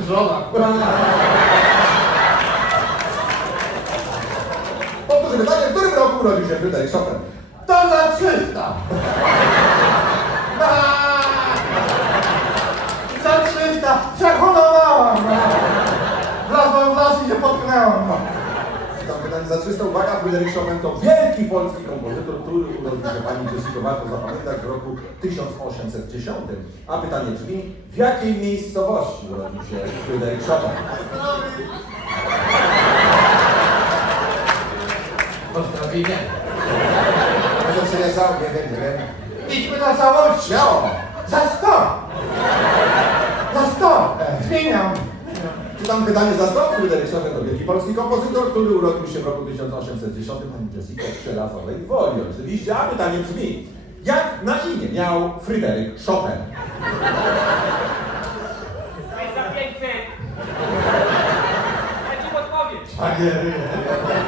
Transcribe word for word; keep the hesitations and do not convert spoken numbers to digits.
żona. Powtórzę pytanie, w którym roku urodził się Fryderyk Chopin? To za trzysta. Za trzysta. Przeholowałam. Wlazłam w las i się potknęłam. Tam pytanie za trzysta. Uwaga, Fryderyk Chopin to wielki polski kompozytor, który urodził się pani Jessica, warto zapamiętać, w roku tysiąc osiemset dziesiątym. A pytanie brzmi, w jakiej miejscowości urodził się Fryderyk Chopin? Pozdrowienie. Może sobie za... nie wiem, nie wiem. Idźmy na całość. Śmiało! Za sto. Za sto. Zmieniam. Czytam pytanie za sto. Fryderyk Chopin to wielki polski kompozytor, który urodził się w roku tysiąc osiemset dziesiątym. Pani Jessica w Przelazowej Woli oczywiście. A pytanie brzmi, jak na imię miał Fryderyk Chopin? Jest za pięćset! Ja ci podpowiem! Szwagiery.